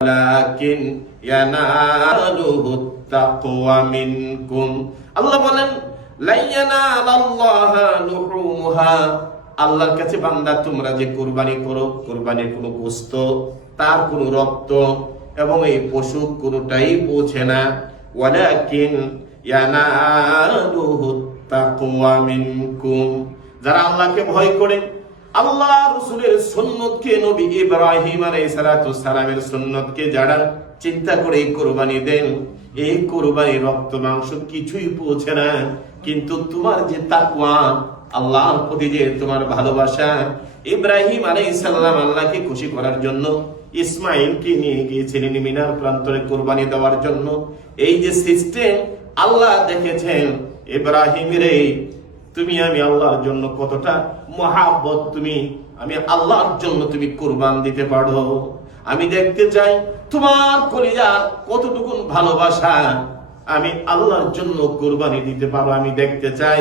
আল্লাহ আল্লাহর কাছে বান্দা, তোমরা যে কুরবানি করো, কুরবানির কোনো গোস্ত, তার কোনো রক্ত এবং এই পশু কোনোটাই পৌঁছে না। ওয়ালাকিন ইয়ানালুহু তাকওয়া মিনকুম। যারা আল্লাহকে ভয় করে আল্লাহ রসুলের সুন্নতকে নবী ইব্রাহিম আলাইহিস সালামের সুন্নতকে যারা চিন্তা করে এই কোরবানি দেন, এই কোরবানি রক্ত, মাংস কিছুই পৌঁছে না। কিন্তু তোমার যে তাকওয়া, আল্লাহর প্রতি যে তোমার ভালোবাসা, ইব্রাহিম আলাইহিস সালাম আল্লাহকে খুশি করার জন্য ইসমাইলকে নিয়ে গিয়েছিলেন মিনার প্রান্তরে কোরবানি দেওয়ার জন্য। এই যে সিস্টেম আল্লাহ দেখেছেন, ইব্রাহিমের এই তুমি আমি আল্লাহর জন্য কতটা মহাব্বত তুমি? আমি আল্লাহর জন্য তুমি কুরবান দিতে পারো। আমি দেখতে চাই তোমার কলিজার কতটুকুন ভালোবাসা। আমি আল্লাহর জন্য কুরবানি দিতে পারো, আমি দেখতে চাই।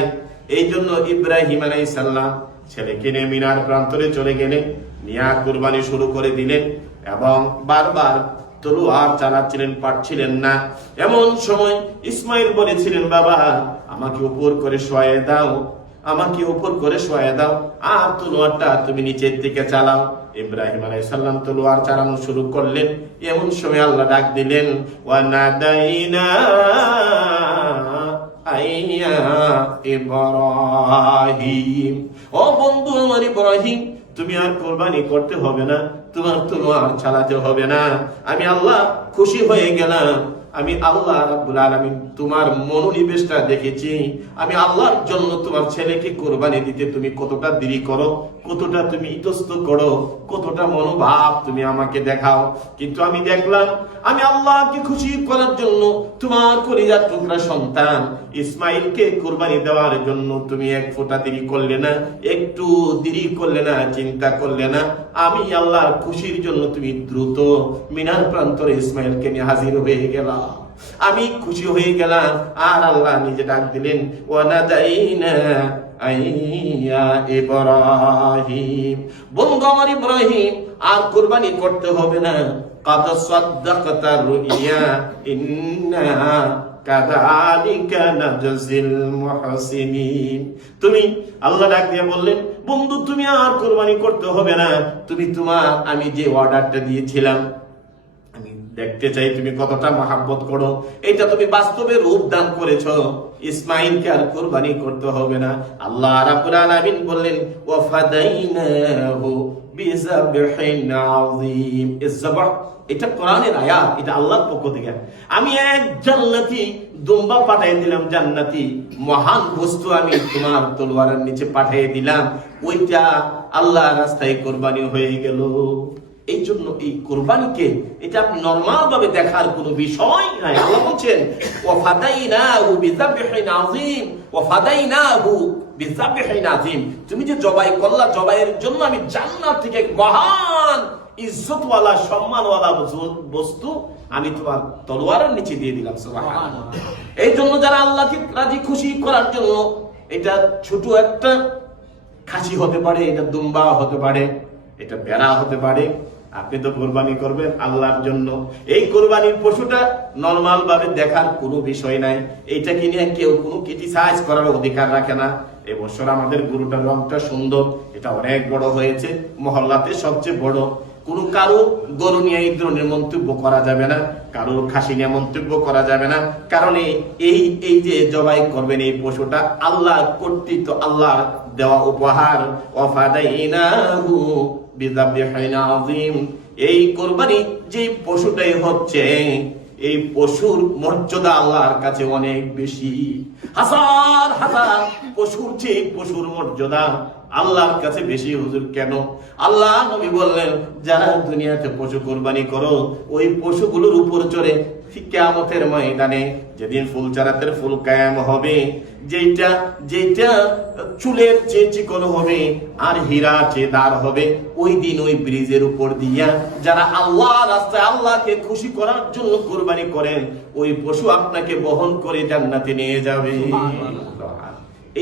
এই জন্য ইব্রাহিম আলাইহিস সালাম ছেলেকে নিয়ে মিনার প্রান্তরে চলে গেলেন মিয়া কুরবানি শুরু করে দিলেন এবং বারবার তলোয়ার চালাচ্ছিলেন, পারছিলেন না। এমন সময় ইসমাইল বলেছিলেন, বাবা আমাকে উপর করে শোয়ে দাও, আমাকে উপর করে শোয়ে দাও। আর তলোয়ারটা তুমি নিচের দিকে চালাও। ইব্রাহিম আলাইহিস সালাম তলোয়ার চালানো শুরু করলেন। এমন সময় আল্লাহ ডাক দিলেন, ওয়ানাদাইনা আইয়া ইব্রাহিম। ও বন্ধু আমার ইব্রাহিম, তুমি আর কোরবানি করতে হবে না, তোমার তলোয়ার চালাতে হবে না। আমি আল্লাহ খুশি হয়ে গেলাম। আমি আল্লাহ রাব্বুল আলামিন তোমার মনোনিবেশটা দেখেছি। আমি আল্লাহর জন্য তোমার ছেলেকে কোরবানি দিতে তুমি কতটা দেরি করো, কতটা তুমি ইতস্ত করো, কতটা মনোভাব তুমি আমাকে দেখাও। কিন্তু আমি দেখলাম আমি আল্লাহকে খুশি করার জন্য তোমার কলিজার টুকরা সন্তান। ইসমাইলকে কোরবানি দেওয়ার জন্য তুমি এক ফোঁটা দেরি করলে না, একটু দেরি করলে না, চিন্তা করলে না। আমি আল্লাহর খুশির জন্য তুমি দ্রুত মিনার প্রান্তরে ইসমাইলকে নিয়ে হাজির হয়ে গেলাম আমি খুশি হয়ে গেলাম, আর আল্লাহ নিজে ডাক দিলেন, ওয়ানাদাইনা আইয়া ইব্রাহিম। বন্ধু আমার ইব্রাহিম আর কোরবানি করতে হবে না। কত সদ্দাকতা রুইয়া ইন্না তুমি আল্লাহ ডাক দিয়ে বললেন, বন্ধু, তুমি আর কোরবানি করতে হবে না। তুমি তোমার, আমি যে অর্ডারটা দিয়েছিলাম দেখতে চাই, তুমি কতটা মহাব্বত করো? এটা তুমি বাস্তবে রূপ দান করেছ। ইসমাইলকে আর কোরবানি করতে হবে না। আল্লাহ রাব্বুল বললেন ওয়া বিযাবহিন আযীম। ইসবাহ এটা কোরআনের আয়াত, এটা আল্লাহর পক্ষ থেকে। আমি এক জান্নাতি দুম্বা পাঠিয়ে দিলাম, জান্নাতি মহান বস্তু আমি তোমার তলোয়ারের নিচে পাঠিয়ে দিলাম। ওইটা আল্লাহ রাস্তায় কোরবানি হয়ে গেল। এই জন্য এই কোরবানিকে এটা আপনি নরমাল ভাবে দেখার কোনো বিষয় নাই। আল্লাহ বলছেন ওয়া ফাদাইনাহু বিযাবহিন আযীম ওয়া ফাদাইনাহু বিযাবহিন আযীম। তুমি যে জবাই করলা জবাইয়ের জন্য আমি জান্নাত থেকে এক মহান ইজ্জতওয়ালা সম্মানওয়ালা বস্তু আমি তোমার তলোয়ারের নিচে দিয়ে দিলাম সুবহানাল্লাহ। এই জন্য যারা আল্লাহকে রাজি খুশি করার জন্য এটা ছোট একটা খাসি হতে পারে এটা দুম্বা হতে পারে এটা বেড়া হতে পারে আপনি তো কোরবানি করবেন আল্লাহর জন্য। এই কোরবানির পশুটা নর্মাল ভাবে দেখার কোনো বিষয় নাই। এইটাকে নিয়ে কেউ কোনো ক্রিটিসাইজ করার অধিকার রাখে না। এবছর আমাদের গরুটার রংটা সুন্দর, এটা অনেক বড় হয়েছে, মহল্লাতে সবচেয়ে বড়। কোনো কারও গরু নিয়ে এই ধরনের মন্তব্য করা যাবে না কারোর খাসি নিয়ে মন্তব্য করা যাবে না। কারণ এই- এই যে জবাই করবেন এই পশুটা, আল্লাহ কর্তৃত্ব আল্লাহর দেওয়া উপহার। এই কোরবানি যে পশুটাই হচ্ছে, এই পশুর মর্যাদা আল্লাহর কাছে অনেক বেশি। হাজার হাজার পশুর চেয়ে পশুর মর্যাদা আল্লাহর কাছে বেশি হুজুর কেন? আল্লাহ নবী বললেন যারা দুনিয়াতে পশু কোরবানি করো ওই পশুগুলোর উপর চড়ে কিয়ামতের ময়দানে যেদিন ফুল চারাতের ফুল কায়াম হবে যেটা যেটা চুলের চেয়ে চিকন হবে আর হীরা চেয়ে দাঁড় হবে ওই দিন ওই ব্রিজের উপর দিয়া যারা আল্লাহ রাস্তায় আল্লাহকে খুশি করার জন্য কোরবানি করেন ওই পশু আপনাকে বহন করে জান্নাতে নিয়ে যাবে।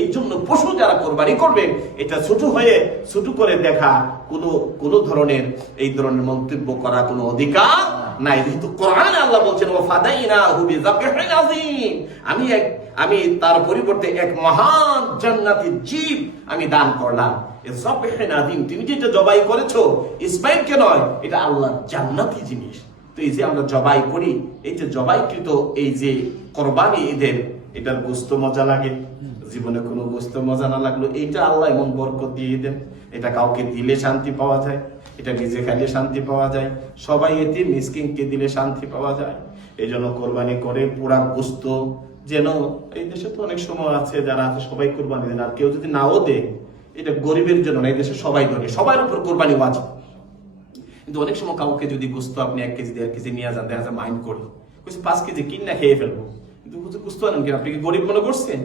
এই জন্য পশু যারা কোরবানি করবেন এটা ছোট হয়ে ছোট করে দেখা কোনো কোনো ধরনের এই ধরনের মন্তব্য করা কোনো অধিকার নাই। যেহেতু কোরআনে আল্লাহ বলছেন ও ফাদাইনাহু বিযাবহিন আযীম। আমি এক, আমি তার পরিবর্তে এক মহান জান্নাতি জীব আমি দান করলাম। এ যাবহিন আযীম, তুমি যেটা জবাই করেছ ইসমাইলকে নয়, এটা আল্লাহর জান্নাতি জিনিস। তো এই যে আমরা জবাই করি, এই যে জবাইকৃত এই যে কোরবানি ঈদের এটার গোস্ত মজা লাগে। জীবনে কোনো গোস্ত মজা না লাগল, এইটা আল্লাহ এমন বরকত দিয়ে দেন। এটা কাউকে দিলে শান্তি পাওয়া যায়, এটা নিজে খাইলে শান্তি পাওয়া যায়, সবাই এতে মিসকিনকে দিলে শান্তি পাওয়া যায়। এই জন্য কোরবানি করে পুরা গোস্ত যেন, এই দেশে তো অনেক সময় আছে, যারা আছে, সবাই কোরবানি দেন। আর কেউ যদি নাও দেয়, এটা গরিবের জন্য না, এই দেশে সবাই ধরে সবার উপর কোরবানি ওয়াজিব। কিন্তু অনেক সময় কাউকে যদি গুস্ত আপনি এক কেজি, দেড় কেজি নিয়ে যান, দেখা যায় মাইন্ড করি। বলছি পাঁচ কেজি কিন খেয়ে ফেলব। কিন্তু গুস্ত আনেন কি আপনি কি গরিব মনে করছেন?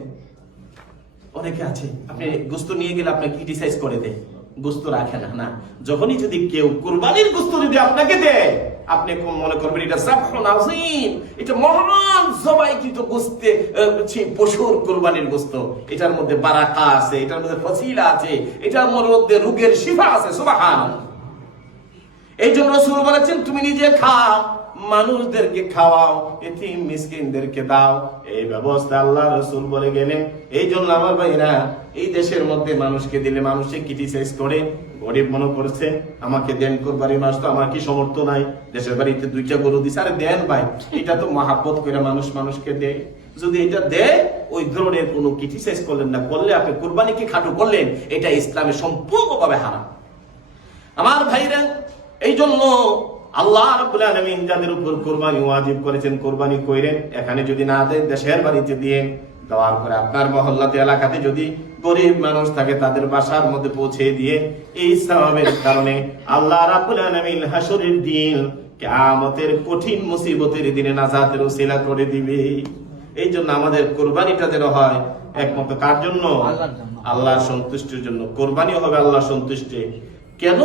অনেকে আছে, আপনি গোস্ত নিয়ে গেলে আপনাকে ক্রিটিসাইজ করে দেয়, গোস্ত রাখে না না। যখনই যদি কেউ কুরবানির গোস্ত যদি আপনাকে দেয়, আপনি মনে করবেন এটা জাফরুন আযীম, এটা মহান জবাইকৃত গোস্তে পশুর কুরবানির গোস্ত। এটার মধ্যে বারাকা আছে, এটার মধ্যে ফসিলা আছে, এটার মধ্যে রোগের শিফা আছে, সুবহানাল্লাহ। এই জন্য রসুল বলেছেন, তুমি নিজে খাও। মানুষদেরকে খাওয়াও, এতিম মিসকিনদেরকে দাও। এই ব্যবস্থা আল্লাহ রসুল বলে গেলেন। এই জন্য আমার ভাইরা এই দেশের মধ্যে মানুষকে দিলে মানুষে ক্রিটিসাইজ করে, গরিব মনে করছে, আমাকে দেন কোরবানি মাস তো আমার কি সমর্থ নাই, দেশের বাড়িতে দুইটা গরু দিছে, আরে দেন ভাই, এটা তো মহাব্বত করে মানুষ মানুষকে দেয়। যদি এটা দেয়, ওই ধরনের কোনো ক্রিটিসাইজ করলেন না, করলে আপনি কোরবানিকে খাটো করলেন, এটা ইসলামে সম্পূর্ণভাবে হারাম। আমার ভাইরা এই জন্য আল্লাহ রাব্বুল আলামিন যাদের উপর কোরবানি ওয়াজিব করেছেন কোরবানি কইরেন এখানে যদি না দেয় দেশের বাড়িতে দিয়ে দেওয়ার পরে আপনার মহল্লাতে এলাকাতে যদি গরিব মানুষ থাকে তাদের বাসার মধ্যে পৌঁছে দিয়ে এই সওয়াবের কারণে আল্লাহ রাব্বুল আলামিন হাসরের দিন কিয়ামতের কঠিন মুসিবতের দিনে নাজাতের ওসিলা করে দিবে। এই জন্য আমাদের কোরবানিটা যেন হয় একমাত্র কার জন্য? আল্লাহর। সন্তুষ্টির জন্য। কোরবানি হবে আল্লাহ সন্তুষ্টি। কেন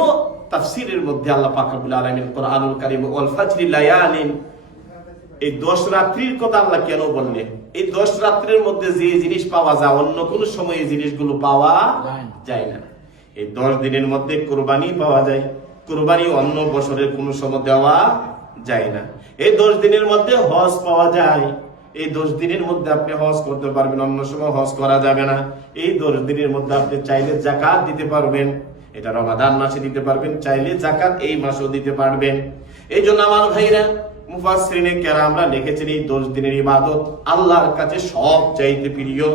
তাফসিরের মধ্যে আল্লাহ পাক রব্বুল আলামিন কোরআনুল কারীম ওয়াল ফাজরি লায়ালিন এই দশ রাত্রির কথা আল্লাহ কেন বললেন? এই দশ রাত্রির মধ্যে যে জিনিস পাওয়া যায় অন্য কোন সময় এই জিনিসগুলো পাওয়া যায় না। যায় না। এই দশ দিনের মধ্যে কোরবানি পাওয়া যায় কোরবানি অন্য বছরের কোন সময় দেওয়া যায় না। এই দশ দিনের মধ্যে হজ পাওয়া যায় এই দশ দিনের মধ্যে আপনি হজ করতে পারবেন অন্য সময় হজ করা যাবে না। এই দশ দিনের মধ্যে আপনি চাইলে জাকাত দিতে পারবেন। এটা রমাদান মাসে দিতে পারবেন, চাইলে জাকাত এই মাসেও দিতে পারবেন। এই জন্য আমার ভাইরা, মুফাসসিরিনে কেরামরা লিখেছেন এই দশ দিনের ইবাদত আল্লাহর কাছে সব চাইতে প্রিয়।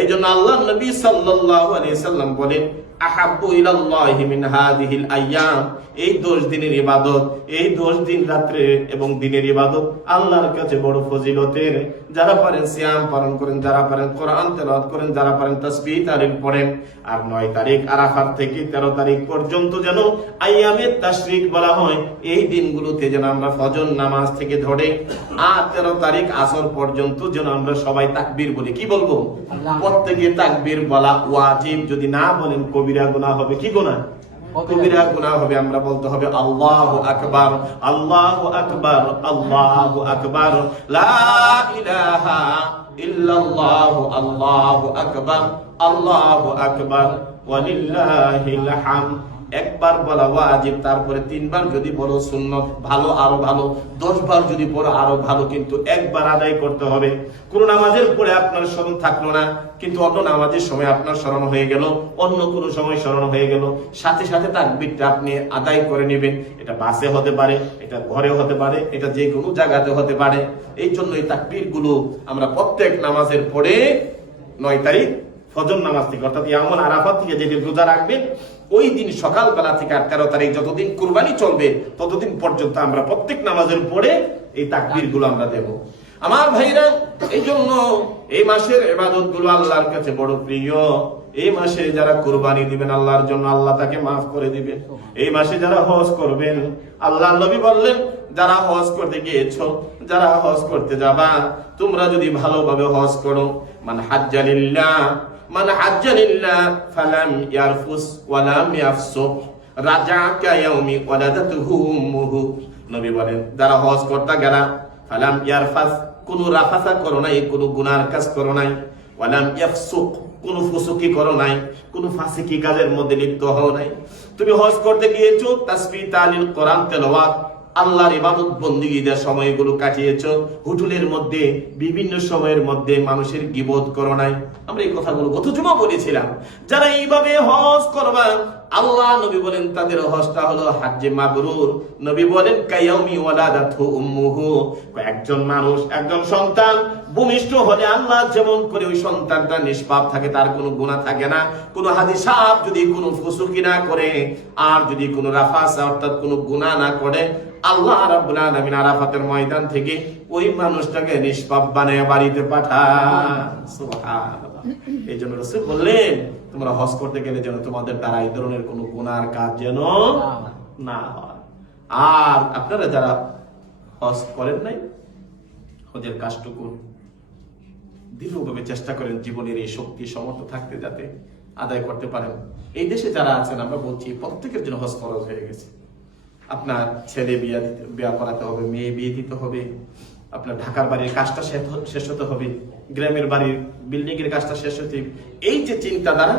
এই জন্য আল্লাহ নবী বলেন, আহাব্বু ইলাল্লাহি মিন হাদিহিল আইয়াম এই দশ দিনের ইবাদত এই দশ দিন রাত্রে এবং দিনের ইবাদত আল্লাহর কাছে বড় ফজিলতের। যারা পারেন সিয়াম পালন করেন যারা পারেন কোরআন তেলাওয়াত করেন যারা পারেন তাসবিহ তালিল পড়েন। আর নয় তারিখ আরাফাত থেকে তেরো তারিখ পর্যন্ত যেন আইয়ামে তাশরিক বলা হয় এই দিনগুলোতে যেন আমরা ফজর নামাজ থেকে ধরে আর তেরো তারিখ আসর পর্যন্ত যেন আমরা সবাই তাকবীর বলি। কি বলব? প্রত্যেকে তাকবীর বলা ওয়াজিব। যদি না বলেন কবিরা গুনাহ হবে কি গুনাহ? কবিরা গুনাহ হবে আমরা বলতে হবে আল্লাহু আকবার আল্লাহু আকবার আল্লাহু আকবার লা ইলাহা ইল্লাল্লাহু আল্লাহু আকবার আল্লাহু আকবার ওয়ালিল্লাহিল হামদ একবার বলা ওয়াজিব, তারপরে তিনবার যদি বলো সুন্নত, ভালো আরও ভালো দশ বার যদি পড়ো আরও ভালো, কিন্তু একবার আদায় করতে হবে। কোন নামাজের পরে আপনার স্মরণ থাকল না, কিন্তু অন্য নামাজের সময় আপনার স্মরণ হয়ে গেল, অন্য কোনো সময় স্মরণ হয়ে গেল। সাথে সাথে তাকবীরটা আপনি আদায় করে নেবেন। এটা বাসে হতে পারে, এটা ঘরে হতে পারে, এটা যে কোনো জায়গাতে হতে পারে। এই জন্য এই তাকবীরগুলো আমরা প্রত্যেক নামাজের পরে নয় তারিখ ফজর নামাজ থেকে, অর্থাৎ ইয়ামুল আরাফাত থেকে যেদিন রোজা রাখবেন ওই দিন সকালবেলা থেকে আর তেরো তারিখ যতদিন কুরবানি চলবে, ততদিন পর্যন্ত আমরা প্রত্যেক নামাজের পরে এই তাকবীরগুলো আমরা দেব। আমার ভাইরা এই জন্য এই মাসের এবাদতগুলো আল্লাহর কাছে বড় প্রিয়। এই মাসে যারা কোরবানি দিবেন, আল্লাহর জন্য আল্লাহ তাকে মাফ করে দিবেন। এই মাসে যারা হজ করবেন আল্লাহ নবী বললেন, যারা হজ করতে গিয়েছো, যারা হজ করতে যাবা, তোমরা যদি ভালোভাবে হজ করো, মান হাজ্জালিল্লাহ মান হাজ্জালিল্লাহ ফালাম ইয়ারফুস ওয়ালাম ইয়াফসুক, রাজাকা ইয়াউমি ওয়ালাদাতুহু উম্মুহু। নবী বলেন, যারা হজ করতে গেলা, ফালাম ইয়ারফাস, কোন রাফাসা করো নাই, কোন গুনার কাজ করো নাই। ওয়ালাম ইয়াফসুক, কোন ফুসুকি করো নাই, কোন ফাসিকি কাজের মধ্যে লিপ্ত হও নাই। তুমি হজ করতে গিয়েছো, তাসবিহ তালিল কোরআন তেলাওয়াত আল্লাহর ইবাদত বন্দিগীদের সময়গুলো কাটিয়েছ। হুটুলের মধ্যে, বিভিন্ন সময়ের মধ্যে মানুষের গিবোধ করো নাই। আমরা এই কথাগুলো গত জুমা বলেছিলাম। যারা এইভাবে হজ করবা, আল্লাহ নবী বলেন, তাদের হজটা হলো হাজ্জে মাবরুর নবী বলেন একজন মানুষ, একজন সন্তান, ভূমিষ্ঠ হলে আল্লাহ যেমন করে ওই সন্তানটা নিষ্পাপ থাকে, তার কোনো গুনাহ থাকে না। কোনো হাদিসাব যদি কোনো ফুসুকি না করে, আর যদি কোনো রাফাসা অর্থাৎ কোনো গুনাহ না করে আল্লাহ রাব্বুল আলামিন আরাফাতের ময়দান থেকে ওই মানুষটাকে নিষ্পাপ বানায় বাড়িতে পাঠান। সুবহানাল্লাহ। এই জন্য রাসূল বললেন, তোমরা হজ করতে গেলে যেন তোমাদের দ্বারা এই ধরনের কোনো গুনার কাজ যেন না আর আপনারা যারা হজ করেন নাই, হজের কাজটুকু দৃঢ়ভাবে চেষ্টা করেন জীবনের এই শক্তি সমর্থ থাকতে যাতে আদায় করতে পারেন। এই দেশে যারা আছেন, আমরা বলছি, প্রত্যেকের জন্য হজ ফরজ হয়ে গেছে। আপনার ছেলে বিয়া বিয়া করাতে হবে, মেয়ে বিয়ে দিতে হবে, আপনার ঢাকার বাড়ির কাজটা শেষ হতে হবে, গ্রামের বাড়ির বিল্ডিং এর কাজটা শেষ হতে। এই যে চিন্তাধারা,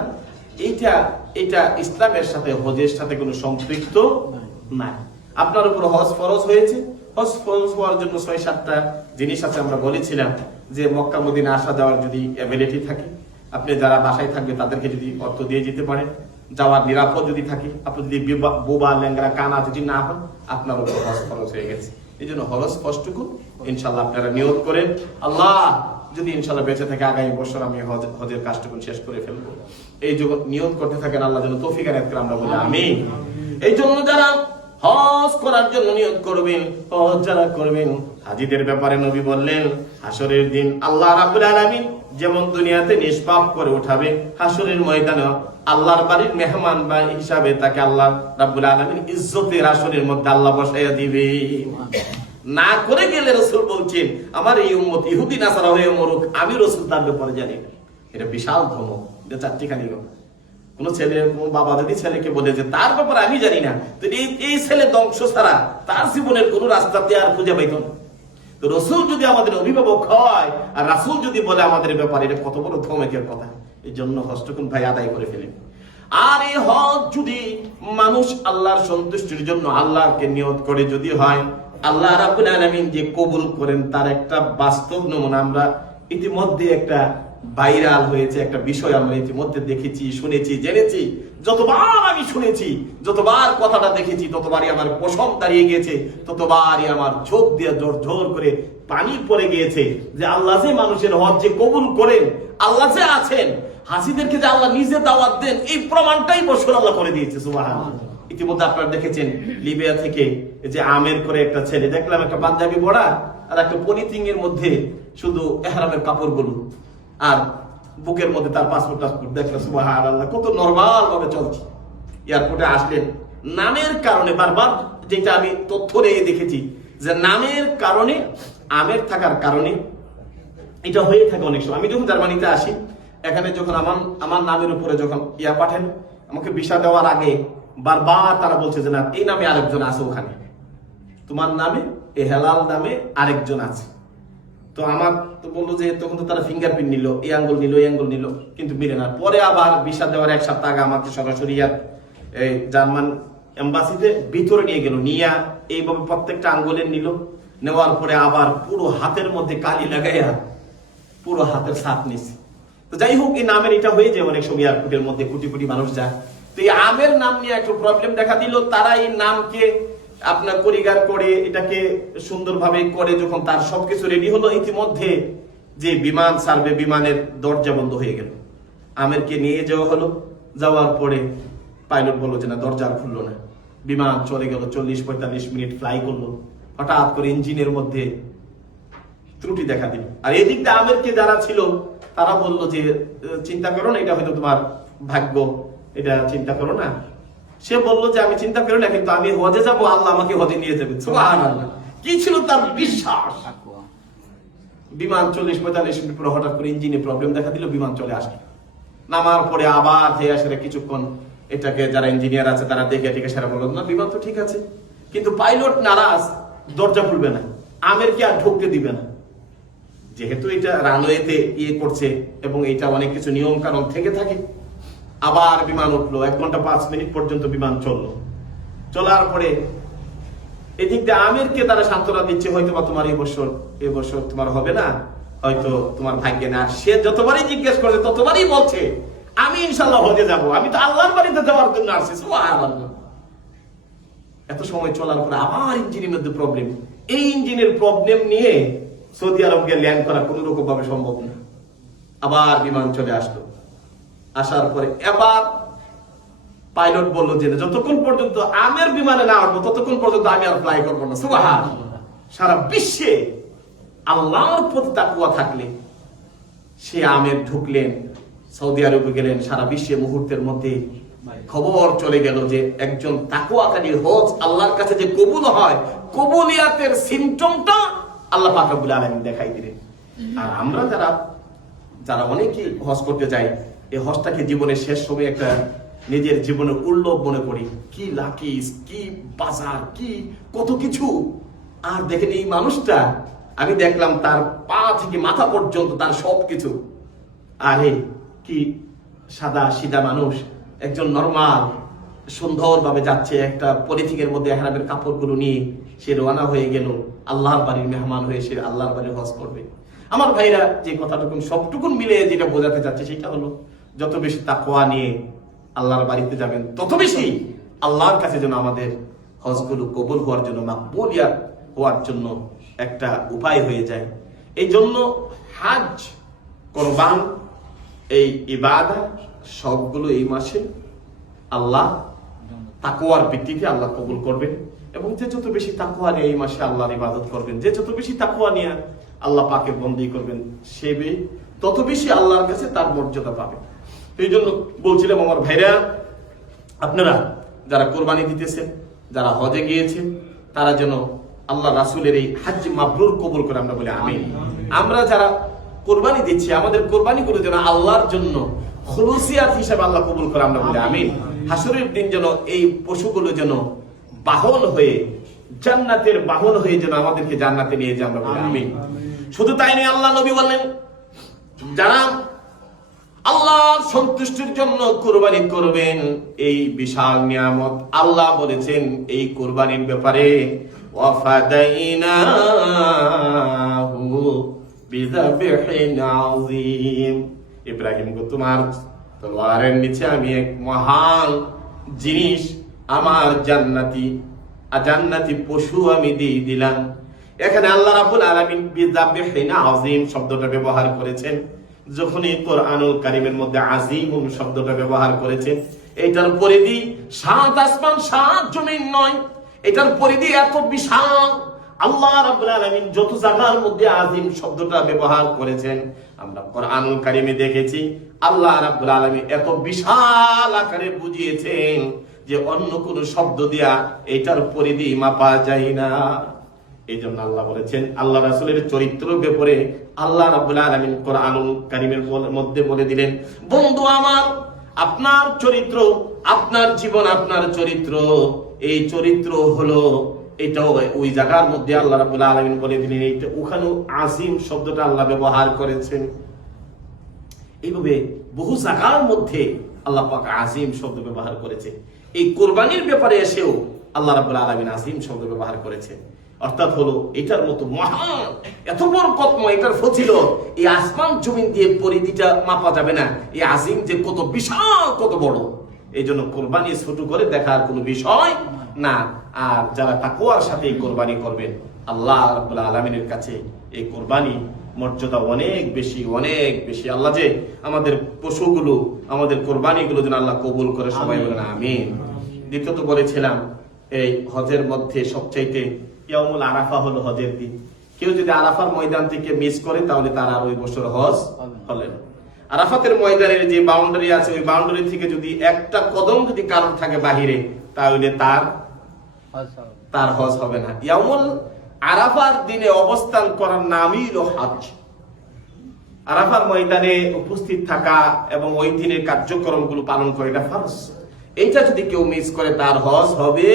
এইটা এটা ইসলামের সাথে, হজের সাথে কোনো সম্পৃক্ত নাই। আপনার উপর হজ ফরজ হয়েছে। হজ ফরজ হওয়ার জন্য ছয় সাতটা জিনিস আছে আমরা বলেছিলাম যে মক্কা, মদিনা, আসা যাওয়ার যদি অ্যাবিলিটি থাকে, আপনি যারা বাসায় থাকবে তাদেরকে যদি অর্থ দিয়ে যেতে পারেন। যাওয়ার নিরাপদ যদি থাকে, আপনি যদি বোবা ল্যাংরা কানা যদি না হন, আপনার উপর হজ খরচ হয়ে গেছে। এই জন্য হরস কষ্টটুকু ইনশাল্লাহ আপনারা নিয়োগ করেন। আল্লাহ যদি ইনশাল্লাহ বেঁচে থাকে, আগামী বছর আমি হজের কাজটুকু শেষ করে ফেলব। এই জগৎ নিয়োগ করতে থাকেন, আল্লাহ যেন তৌফিক করে আমরা বলি আমি এই জন্য যারা হজ করার জন্য নিয়োগ করবেন, হজ যারা করবেন, হাজিদের ব্যাপারে নবী বললেন হাসরের দিন আল্লাহ রাব্বুল আলামিন যেমন দুনিয়াতে নিষ্পাপ করে উঠাবে, হাসরের ময়দানে আল্লাহর বাড়ির মেহমান বা হিসাবে তাকে আল্লাহ রাব্বুল আলামিন ইজ্জতের আসরের মধ্যে আল্লাহ বসাইয়া দিবে। না করে গেলে রসুল বলছেন, আমার এই উম্মত ইহুদি, নাসারা হয়ে মরুক, আমি রসুল তার ব্যাপারে জানি এটা বিশাল ধর্ম, এটা চারটিখানি কোন ছেলে, কোন বাবা যদি ছেলেকে বলে যে, তার ব্যাপারে আমি জানি না এই ছেলে ধ্বংস ছাড়া তার জীবনের কোন রাস্তাতে আর খুঁজে পাইত না। তো রসুল যদি আমাদের অভিভাবক হয়, আর রাসুল যদি বলে আমাদের ব্যাপারে, এটা কত বড় ধমকের কথা। এই জন্য হস্তকুন ভাই আদায় করে ফেলেন। আর এই হজ যদি মানুষ আল্লাহর সন্তুষ্টির জন্য আল্লাহকে নিয়ত করে যদি হয়, আল্লাহ রাবুল আলমিন যে কবুল করেন, তার একটা বাস্তব নমুনা আমরা ইতিমধ্যে একটা ভাইরাল হয়েছে একটা বিষয় আমরা ইতিমধ্যে দেখেছি, শুনেছি, জেনেছি। যতবার আমি শুনেছি, যতবার কথাটা দেখেছি, ততবারই আমার পশম দাঁড়িয়ে গিয়েছে, ততবারই আমার চোখ দিয়ে জোর জোর করে পানি পড়ে গিয়েছে যে আল্লাহ যে মানুষের হজ যে কবুল করেন, আল্লাহ যে আছেন, হাসিদেরকে যে আল্লাহ নিজে দাওয়াত দেন, এই প্রমাণটাই বছর আল্লাহ করে দিয়েছে, সুবহানাল্লাহ। ইতিমধ্যে আপনারা দেখেছেন, লিবিয়া থেকে যে আমের করে একটা ছেলে, দেখলাম একটা পাঞ্জাবি বড়া আর একটা পলিথিং এর মধ্যে শুধু এহরামের কাপড়গুলো আর বুকের মধ্যে তার পাসপোর্ট টাসপোর্ট দেখলাম সুবাহ আল্লাহ কত নর্মাল ভাবে চলছে। এয়ারপোর্টে আসলেন। নামের কারণে বারবার যেটা আমি তথ্য নিয়ে দেখেছি, যে নামের কারণে আমের থাকার কারণে এটা হয়ে থাকে অনেক সময়। আমি যখন জার্মানিতে আসি, এখানে যখন আমার আমার নামের উপরে যখন ইয়া পাঠেন, আমাকে ভিসা দেওয়ার আগে বারবার তারা বলছে যে, না, এই নামে আরেকজন আছে ওখানে। তোমার নামে এ হেলাল নামে আরেকজন আছে। তো আমার তো বলল যে তখন তো তারা ফিঙ্গারপ্রিন্ট নিল, এই আঙ্গুল নিল, এই আঙ্গুল নিল, কিন্তু মিলে না। পরে আবার ভিসা দেওয়ার এক সপ্তাহ আগে আমাকে সরাসরি আর এই জার্মান এম্বাসিতে ভিতরে নিয়ে গেল, নিয়া এইভাবে প্রত্যেকটা আঙ্গুলের নিল। নেওয়ার পরে আবার পুরো হাতের মধ্যে কালি লাগাইয়া পুরো হাতের সাথ নিছে। তো যাই হোক, এই নামের এটা হয়ে যায় অনেক সময় এয়ারপোর্টের মধ্যে কোটি কোটি মানুষ যায়। তো এই আমের নাম নিয়ে একটু প্রবলেম দেখা দিল, তারা এই নামকে আপনার পরিগার করে, এটাকে সুন্দরভাবে করে যখন তার সবকিছু রেডি হলো, ইতিমধ্যে যে বিমান সার্ভে, বিমানের দরজা বন্ধ হয়ে গেল। আমেরকে নিয়ে যাওয়া হলো। যাওয়ার পরে পাইলট বলল যে, না, দরজা আর খুললো না। বিমান চলে গেল, চল্লিশ পঁয়তাল্লিশ মিনিট ফ্লাই করল। হঠাৎ করে ইঞ্জিনের মধ্যে ত্রুটি দেখা দিল। আর এদিকটা আমেরকে যারা ছিল, তারা বলল যে চিন্তা করো না, এটা হয়তো তোমার ভাগ্য। এটা চিন্তা করো না সে বলল যে আমি চিন্তা করি না কিন্তু আমি হজে যাব আল্লাহ আমাকে হজে নিয়ে যাবে। কি ছিল তার বিশ্বাস? বিমান চল্লিশ পঁয়তাল্লিশ মিনিট পরে হঠাৎ করে ইঞ্জিনে প্রবলেম দেখা দিল বিমান চলে আসে নামার পরে আবার যে আসলে কিছুক্ষণ এটাকে যারা ইঞ্জিনিয়ার আছে তারা দেখে ঠিক সেরা বলল না বিমান তো ঠিক আছে। কিন্তু পাইলট নারাজ দরজা খুলবে না। আমের কি আর ঢুকতে দিবে না? যেহেতু এটা রানওয়েতে ইয়ে করছে এবং এটা অনেক কিছু নিয়ম কানুন থেকে থাকে আবার বিমান উঠল। এক ঘণ্টা পাঁচ মিনিট পর্যন্ত বিমান চলল। চলার পরে এদিক দিয়ে আমিরকে তারা সান্ত্বনা দিচ্ছে হয়তো বা তোমার এই বছর এই বছর তোমার হবে না, হয়তো তোমার ভাগ্যে না। সে যতবারই জিজ্ঞেস করছে ততবারই বলছে, আমি ইনশাল্লাহ হজে যাব। আমি তো আল্লাহর বাড়িতে যাওয়ার জন্য আসছি। এত সময় চলার পরে আবার ইঞ্জিনের মধ্যে প্রবলেম এই ইঞ্জিনের প্রবলেম নিয়ে সৌদি আরবকে ল্যান্ড করা কোনো রকম ভাবে সম্ভব না। আবার বিমান চলে আসলো। আসার পরে এবার পাইলট বলল যে, যতক্ষণ পর্যন্ত আমের বিমানে না উঠবো, ততক্ষণ পর্যন্ত আমি আর ফ্লাই করব না। সুবাহান সারা বিশ্বে আল্লাহর প্রতি তাকুয়া থাকলে সে আমের ঢুকলেন, সৌদি আরবে গেলেন, সারা বিশ্বে মুহূর্তের মধ্যে খবর চলে গেল যে, একজন তাকুয়াকারীর হজ আল্লাহর কাছে যে কবুল হয়, কবুলিয়াতের সিমটমটা আল্লাহ পাক রব্বুল আলামিন দেখাই দিলেন। আর আমরা যারা যারা অনেকেই হজ করতে যাই এই হজটাকে জীবনের শেষ সময় একটা নিজের জীবনে উল্লভ মনে করি। কি লাকিস, কি বাজার, কি কত কিছু। আর দেখেন এই মানুষটা, আমি দেখলাম তার পা থেকে মাথা পর্যন্ত তার সব কিছু আরে, কি সাদা সিধা মানুষ, একজন নর্মাল সুন্দরভাবে যাচ্ছে, একটা পলিথিকের মধ্যে হেরামের কাপড়গুলো নিয়ে সে রওনা হয়ে গেল। আল্লাহর বাড়ির মেহমান হয়ে সে আল্লাহর বাড়ি হজ করবে। আমার ভাইরা যে কথাটুকুন সবটুকুন মিলে যেটা বোঝাতে চাচ্ছে সেটা হলো যত বেশি তাকোয়া নিয়ে আল্লাহর বাড়িতে যাবেন, তত বেশি আল্লাহর কাছে যেন আমাদের হজগুলো কবুল হওয়ার জন্য, মাকবুলিয়াত হওয়ার জন্য একটা উপায় হয়ে যায়। এই জন্য হাজ, কোরবান, এই ইবাদা, সবগুলো এই মাসে আল্লাহ তাকোয়ার ভিত্তিতে আল্লাহ কবুল করবেন এবং যে যত বেশি তাকুয়া নিয়ে এই মাসে আল্লাহর ইবাদত করবেন, যে যত বেশি তাকুয়া নিয়ে আল্লাহ পাকে বন্দি করবেন, সে তত বেশি আল্লাহর কাছে তার মর্যাদা পাবে। এই জন্য বলছিলাম আমার ভাইরা, আপনারা যারা কোরবানি দিতেছেন, যারা হজে গিয়েছেন, তারা যেন আল্লাহ রাসুলের এই হাজ মাবরুর কবুল করে আমরা বলি আমি আমরা যারা কোরবানি দিচ্ছি, আমাদের কোরবানি করে যেন আল্লাহর জন্য খুলুসিয়াত হিসাবে আল্লাহ কবুল করে আমরা বলি আমিন। হাসরের দিন যেন এই পশুগুলো যেন বাহন হয়ে, জান্নাতের বাহন হয়ে যেন আমাদেরকে জান্নাতে নিয়ে যায় আমরা বলি আমিন। শুধু তাই নয়, আল্লাহ নবী বললেন, যারা সন্তুষ্টির জন্য কোরবানি করবেন। এই বিশাল নিয়ামত আল্লাহ বলেছেন এই কোরবানির ব্যাপারে ইব্রাহিম গো, তোমার তলোয়ারের নিচে আমি এক মহান জিনিস, আমার জান্নাতি জান্নাতি পশু আমি দিয়ে দিলাম। এখানে আল্লাহ রাব্বুল আলামিন বিযাবহিন আযীম শব্দটা ব্যবহার করেছেন। যখনই কোরআনুল কারিমের মধ্যে আজিমুন শব্দটা ব্যবহার করেছে, এটার পরিধি সাত আসমান, সাত জমিন নয়। এটার পরিধি এত বিশাল। আল্লাহ রাব্বুল আলামিন যত জায়গার মধ্যে আজিম শব্দটা ব্যবহার করেছেন, আমরা কোরআনুল কারিমে দেখেছি, আল্লাহ রাব্বুল আলামিন এত বিশাল আকারে বুঝিয়েছেন যে অন্য কোন শব্দ দিয়া এটার পরিধি মাপা যায় না। এই জন্য আল্লাহ বলেছেন, আল্লাহ রাসুলের চরিত্র ব্যাপারে আল্লাহ রাবুল আলমিন কোরআনুল কারিমের মধ্যে বলে দিলেন, বন্ধু আমার, আপনার চরিত্র, আপনার জীবন, আপনার চরিত্র, এই চরিত্র হলো, এটাও ওই জায়গার মধ্যে আল্লাহ রাবুল আলমিন বলে দিলেন, এইটা ওখানেও আজিম শব্দটা আল্লাহ ব্যবহার করেছেন। এইভাবে বহু জায়গার মধ্যে আল্লাহ পাক আজিম শব্দ ব্যবহার করেছে এই কোরবানির ব্যাপারে এসেও আল্লাহ রাবুল আলমিন আজিম শব্দ ব্যবহার করেছে অর্থাৎ হলো এটার মতো মহান এত বড় কত্ম এটার ফছিল এই আসমান জমিন দিয়ে পরিধিটা মাপা যাবে না। এই আজিম যে কত বিশাল কত বড়। এই জন্য কোরবানি ছোট করে দেখার কোনো বিষয় না। আর যারা তাকুয়ার সাথে এই কোরবানি করবেন আল্লাহ রাব্বুল আলমিনের কাছে এই কোরবানি মর্যাদা অনেক বেশি অনেক বেশি। আল্লাহ যে আমাদের পশুগুলো আমাদের কোরবানিগুলো যেন আল্লাহ কবুল করে সবাই বলেন আমিন। দ্বিতীয়ত বলেছিলাম এই হজের মধ্যে সবচাইতে ইয়ামুল আরাফা হলো হজের দিন। কেউ যদি আরাফার ময়দান থেকে মিস করে তাহলে তার আর ওই বছর হজ আরাফাতের ময়দানের যে বাউন্ডারি আছে ওই বাউন্ডারি থেকে যদি একটা কদম যদি কারোর থাকে বাহিরে তাহলে তার তার হজ হবে না। ইয়ামুল আরাফার দিনে অবস্থান করার নামই হলো হজ। আরাফার ময়দানে উপস্থিত থাকা এবং ওই দিনের কার্যক্রমগুলো পালন করে এটা ফরজ। এইটা যদি কেউ মিস করে তার হজ হবে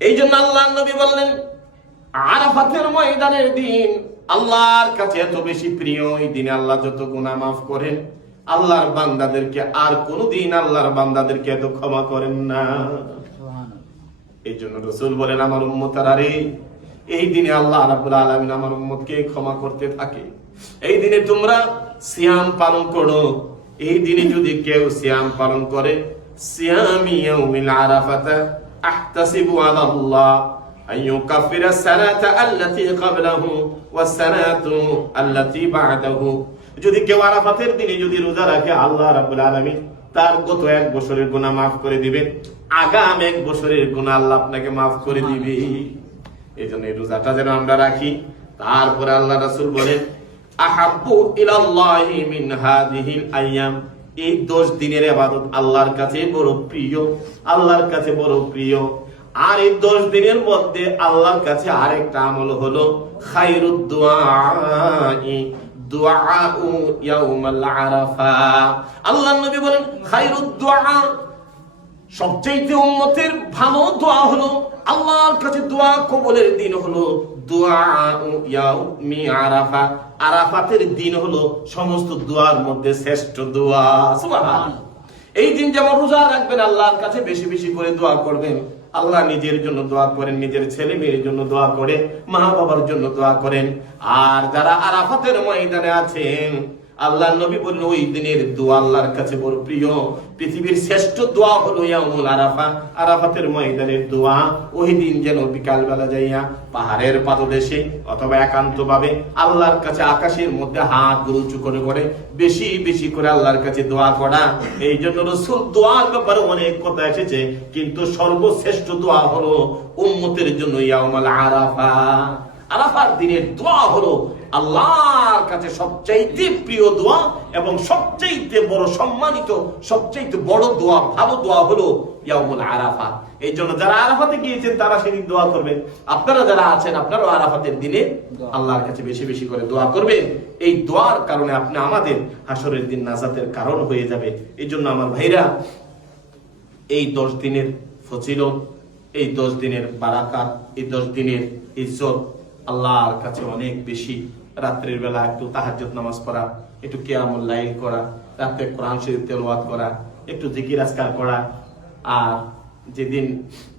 এই জন্য আল্লাহ নবী বললেন আরাফাতের ময়দানের দিন আল্লাহর কাছে এত বেশি প্রিয় এই দিনে আল্লাহ যত গুনাহ মাফ করেন আল্লাহর বান্দাদেরকে আর কোনোদিন আল্লাহর বান্দাদেরকে এত ক্ষমা করেন না। এই জন্য রসুল বলেন আমার উম্মতারা রে এই দিনে আল্লাহ রাব্বুল আলামিন আমার উম্মতকে ক্ষমা করতে থাকে। এই দিনে তোমরা সিয়াম পালন করো। এই দিনে যদি কেউ সিয়াম পালন করে সিয়ামি ইয়াউমিল আরাফাতা আহতাসিবু আলা আল্লাহ أن يكفر السنة التي قبله والسنة التي بعده যদি কেউ আরাফাতের দিনে যদি রোজা রাখে আল্লাহ রাব্বুল আলামিন তার গত এক বছরের গুনাহ মাফ করে দিবেন আগাম এক বছরের গুনাহ আল্লাহ আপনাকে মাফ করে দিবে এই জন্য এই রোজাটা যেন আমরা রাখি তারপরে আল্লাহ রাসূল বলেন আহাব্বু ইলাল্লাহি মিন হাদিহিল আইয়াম এই দশ দিনের ইবাদত আল্লাহর কাছে বড় প্রিয়, আল্লাহর কাছে বড় প্রিয়। আর এই দশ দিনের মধ্যে আল্লাহর কাছে আরেকটা আমল হলো নবী বলেন সবচেয়ে উম্মতের ভালো দোয়া হলো আল্লাহর কাছে দোয়া কবলের দিন হলো আরাফা। আরাফাতের দিন হলো সমস্ত দোয়ার মধ্যে শ্রেষ্ঠ দোয়া এই দিন যেমন রোজা রাখবেন, আল্লাহর কাছে বেশি বেশি করে দোয়া করবেন। আল্লাহ নিজের জন্য দোয়া করেন, নিজের ছেলে মেয়ের জন্য দোয়া করে মা বাবার জন্য দোয়া করেন। আর যারা আরাফাতের ময়দানে আছেন আল্লাহ নবী বললেন, ওই দিনের দোয়া আল্লাহর কাছে বড় প্রিয়। পৃথিবীর শ্রেষ্ঠ দোয়া হলো ইয়ামুল আরাফা। আরাফাতের ময়দানের দোয়া। ওই দিন যেন বিকাল বেলা যাইয়া পাহাড়ের পাদদেশে অথবা একান্ত ভাবে আল্লাহর কাছে আকাশের মধ্যে হাত উঁচু করে করে বেশি বেশি করে আল্লাহর কাছে দোয়া করা এই জন্য রসুল দোয়ার ব্যাপারে অনেক কথা এসেছে, কিন্তু সর্বশ্রেষ্ঠ দোয়া হলো উম্মতের জন্য ইয়ামুল আরাফা। আরাফার দিনের দোয়া হলো আল্লাহর কাছে সবচাইতে প্রিয় দোয়া এবং সবচাইতে বড় সম্মানিত সবচাইতে বড় দোয়া ভালো দোয়া হলো আরাফা এই জন্য যারা আরাফাতে গিয়েছেন তারা সেদিন দোয়া করবেন। আপনারা যারা আছেন আপনারাও আরাফাতের দিনে আল্লাহর কাছে বেশি বেশি করে দোয়া করবেন। এই দোয়ার কারণে আপনি আমাদের হাসরের দিন নাজাতের কারণ হয়ে যাবে। এই জন্য আমার ভাইরা এই দশ দিনের ফজিলত এই দশ দিনের বারাকাত এই দশ দিনের ইজ্জত আল্লাহর কাছে অনেক বেশি রাত্রের বেলা একটু তাহাজ নামাজ পড়া, একটু কেয়ামুল লাইল করা রাত্রে কোরআন শরীফ তেলওয়াত করা, একটু জিকির আজকার করা, আর যেদিন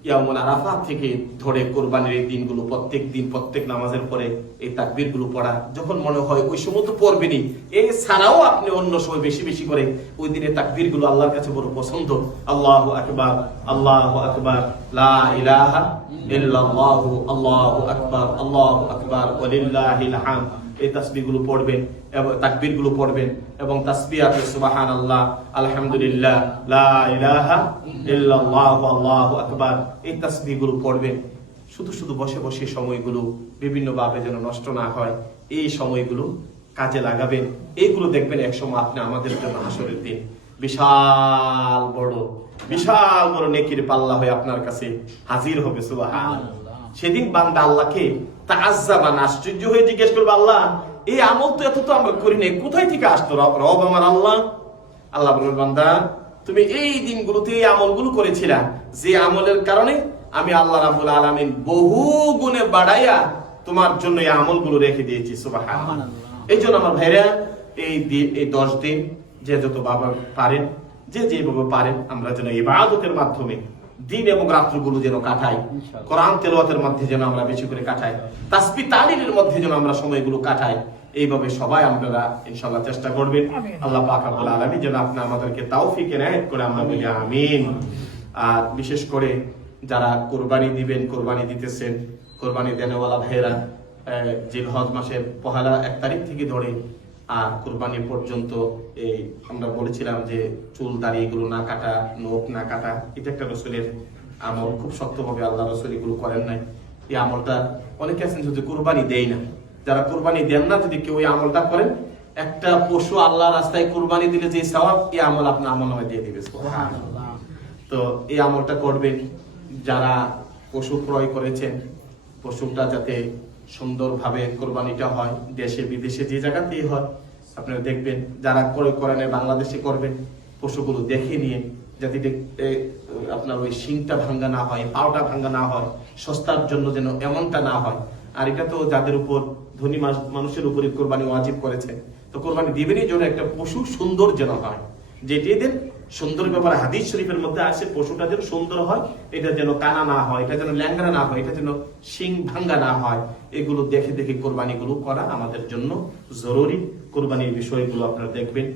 ইয়ামুল আরাফা থেকে ধরে কোরবানির এই দিনগুলো, প্রত্যেক দিন, প্রত্যেক নামাজের পরে এই তাকবীরগুলো পড়া, যখন মনে হয় ওই সময় তো পড়বেনই এই ছাড়াও আপনি অন্য সময় বেশি বেশি করে ওই দিনের তাকবীরগুলো আল্লাহর কাছে বড় পছন্দ। আল্লাহ আকবার আল্লাহ আকবার, লা ইলাহা ইল্লাল্লাহু, আল্লাহু আকবার আল্লাহু আকবার, ওয়ালিল্লাহিল হামদ। এই তাসবিহগুলো পড়বেন। এবং তাকবীরগুলো পড়বেন এবং তাসবিহ আছে সুবহানাল্লাহ আলহামদুলিল্লাহ লা ইলাহা ইল্লাল্লাহু আল্লাহু আকবার। এই তাসবিহ পড়বেন। শুধু শুধু বসে বসে সময়গুলো বিভিন্ন ভাবে যেন নষ্ট না হয় এই সময়গুলো কাজে লাগাবেন। এইগুলো দেখবেন একসময় আপনি আমাদের জন্য হাসরের দিন। বিশাল বড় বিশাল বড় নেকির পাল্লা হয়ে আপনার কাছে হাজির হবে সুবহানাল্লাহ। সেদিন বান্দা আল্লাহকে তাজ্জাবান আশ্চর্য হয়ে জিজ্ঞেস করবে আল্লাহ এই আমল তো এত তো আমরা করি নাই। কোথায় থেকে আসতো রব? আমার আল্লাহ। আল্লাহ বান্দা তুমি এই দিনগুলোতে এই আমলগুলো করেছিলা। যে আমলের কারণে আমি আল্লাহ রাবুল আলামিন বহু গুণে বাড়াইয়া তোমার জন্য এই আমলগুলো রেখে দিয়েছি সুবহানাল্লাহ। এই জন্য আমার ভাইরা এই এই দশ দিন যে যত বাবা পারেন যে যেভাবে পারেন আমরা যেন ইবাদতের মাধ্যমে দিন এবং রাত্রগুলো যেন কাটাই। কোরআন তেলাওয়াতের মধ্যে যেন আমরা বেশি করে কাটাই তাসবি তালিলের মধ্যে যেন আমরা সময়গুলো কাটাই এইভাবে সবাই আপনারা ইনশাআল্লাহ চেষ্টা করবেন। আল্লাহ পাক রব্বুল আলামিন যেন আপনি আমাদেরকে তৌফিক এনায়েত করে আমরা বলি আমিন। আর বিশেষ করে যারা কোরবানি দিবেন কোরবানি দিতেছেন কোরবানি দেনেওয়ালা ভাইয়েরা জিলহজ মাসের পহেলা এক তারিখ থেকে ধরে আর কোরবানি পর্যন্ত এই আমরা বলেছিলাম যে চুল দাড়ি এগুলো না কাটা নখ না কাটা এটা একটা রসুলের আমল। খুব শক্তভাবে আল্লাহ রসুল এগুলো করেন নাই। এই আমলটা অনেকে আছেন যদি কোরবানি দেয় না যারা কোরবানি দেন না যদি কেউ এই আমলটা করেন একটা পশু আল্লাহ রাস্তায় কোরবানি দিলে যে সওয়াব এই আমল আপনার আমল নামে দিয়ে দিবে তো এই আমলটা করবেন যারা পশু ক্রয় করেছেন পশুটা যাতে সুন্দরভাবে কোরবানিটা হয় দেশে বিদেশে যে জায়গাতেই হয় আপনারা দেখবেন যারা ক্রয় করেন বাংলাদেশে করবেন পশুগুলো দেখে নিয়ে যাতে দেখ- এ, আপনার ওই শিংটা ভাঙ্গা না হয় পাওটা ভাঙ্গা না হয় সস্তার জন্য যেন এমনটা না হয় আর এটা তো যাদের উপর ধনী মানুষের উপরে কোরবানি ওয়াজিব করেছে, তো কোরবানি দিবেনই জন্য একটা পশু সুন্দর যেন হয়। যেটি দেন সুন্দর ব্যাপারে হাদিস শরীফের মধ্যে আছে, পশুটা যেন সুন্দর হয়, এটা যেন কানা না হয়, এটা যেন ল্যাংরা না হয়, এটা যেন শিং ভাঙ্গা না হয়, এগুলো দেখে দেখে কোরবানিগুলো করা আমাদের জন্য জরুরি। কোরবানির বিষয়গুলো আপনারা দেখবেন,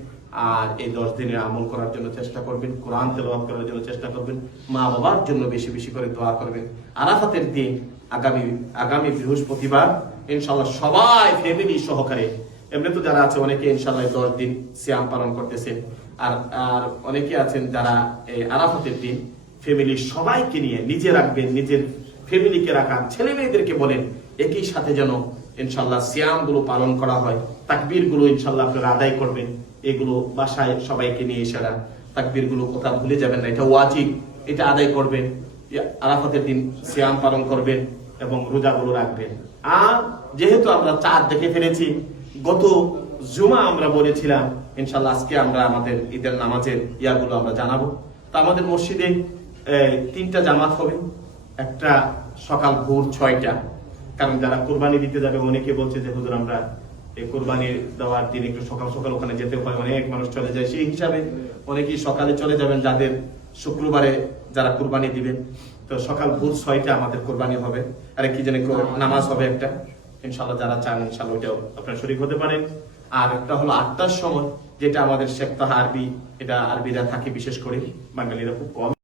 আর এই দশ দিনের আমল করার জন্য চেষ্টা করবেন, কোরআন তেলাওয়াত করার জন্য চেষ্টা করবেন মা বাবার জন্য বেশি বেশি করে দোয়া করবেন। আরাফাতের দিন আগামী আগামী বৃহস্পতিবার ইনশাল্লাহ সবাই ফ্যামিলি সহকারে, এমনি তো যারা আছে, অনেকে ইনশাল্লাহ দশ দিন সিয়াম পালন করতেছেন, আর আর অনেকে আছেন যারা এই আরাফাতের দিন ফ্যামিলির সবাইকে নিয়ে নিজে রাখবেন, নিজের ফ্যামিলিকে রাখান ছেলে মেয়েদেরকে বলেন, একই সাথে যেন ইনশাল্লাহ সিয়ামগুলো পালন করা হয় তাকবীরগুলো ইনশাল্লাহ আপনারা আদায় করবেন, এগুলো বাসায় সবাইকে নিয়ে এসে তাকবীরগুলো কথা ভুলে যাবেন না, এটা ওয়াজিব, এটা আদায় করবেন আরাফাতের দিন সিয়াম পালন করবেন এবং রোজাগুলো রাখবেন আর যেহেতু আমরা চাঁদ দেখে ফেলেছি, গত জুমা আমরা বলেছিলাম ইনশাল্লাহ আজকে আমরা আমাদের ঈদের নামাজের ইয়াগুলো আমরা জানাব। তো আমাদের মসজিদে তিনটা জামাত হবে, একটা সকাল ভোর ছয়টা। কারণ যারা কোরবানি দিতে যাবে, অনেকে বলছে যে, হুজুর, আমরা এই কোরবানি দেওয়ার দিন একটু সকাল সকাল ওখানে যেতে হয়। অনেক মানুষ চলে যায়। সেই হিসাবে অনেকেই সকালে চলে যাবেন যাদের শুক্রবারে যারা কোরবানি দিবেন। তো সকাল ভোর ছয়টা আমাদের কোরবানি হবে। আর কি জানি নামাজ হবে একটা। ইনশাল্লাহ যারা চান ইনশাল্লাহ ওইটাও আপনার শরীর হতে পারেন। আর একটা হলো আটটার সময় যেটা আমাদের শেখ তাহা আরবি এটা আরবিরা থাকে বিশেষ করে বাঙালিরা খুব কম।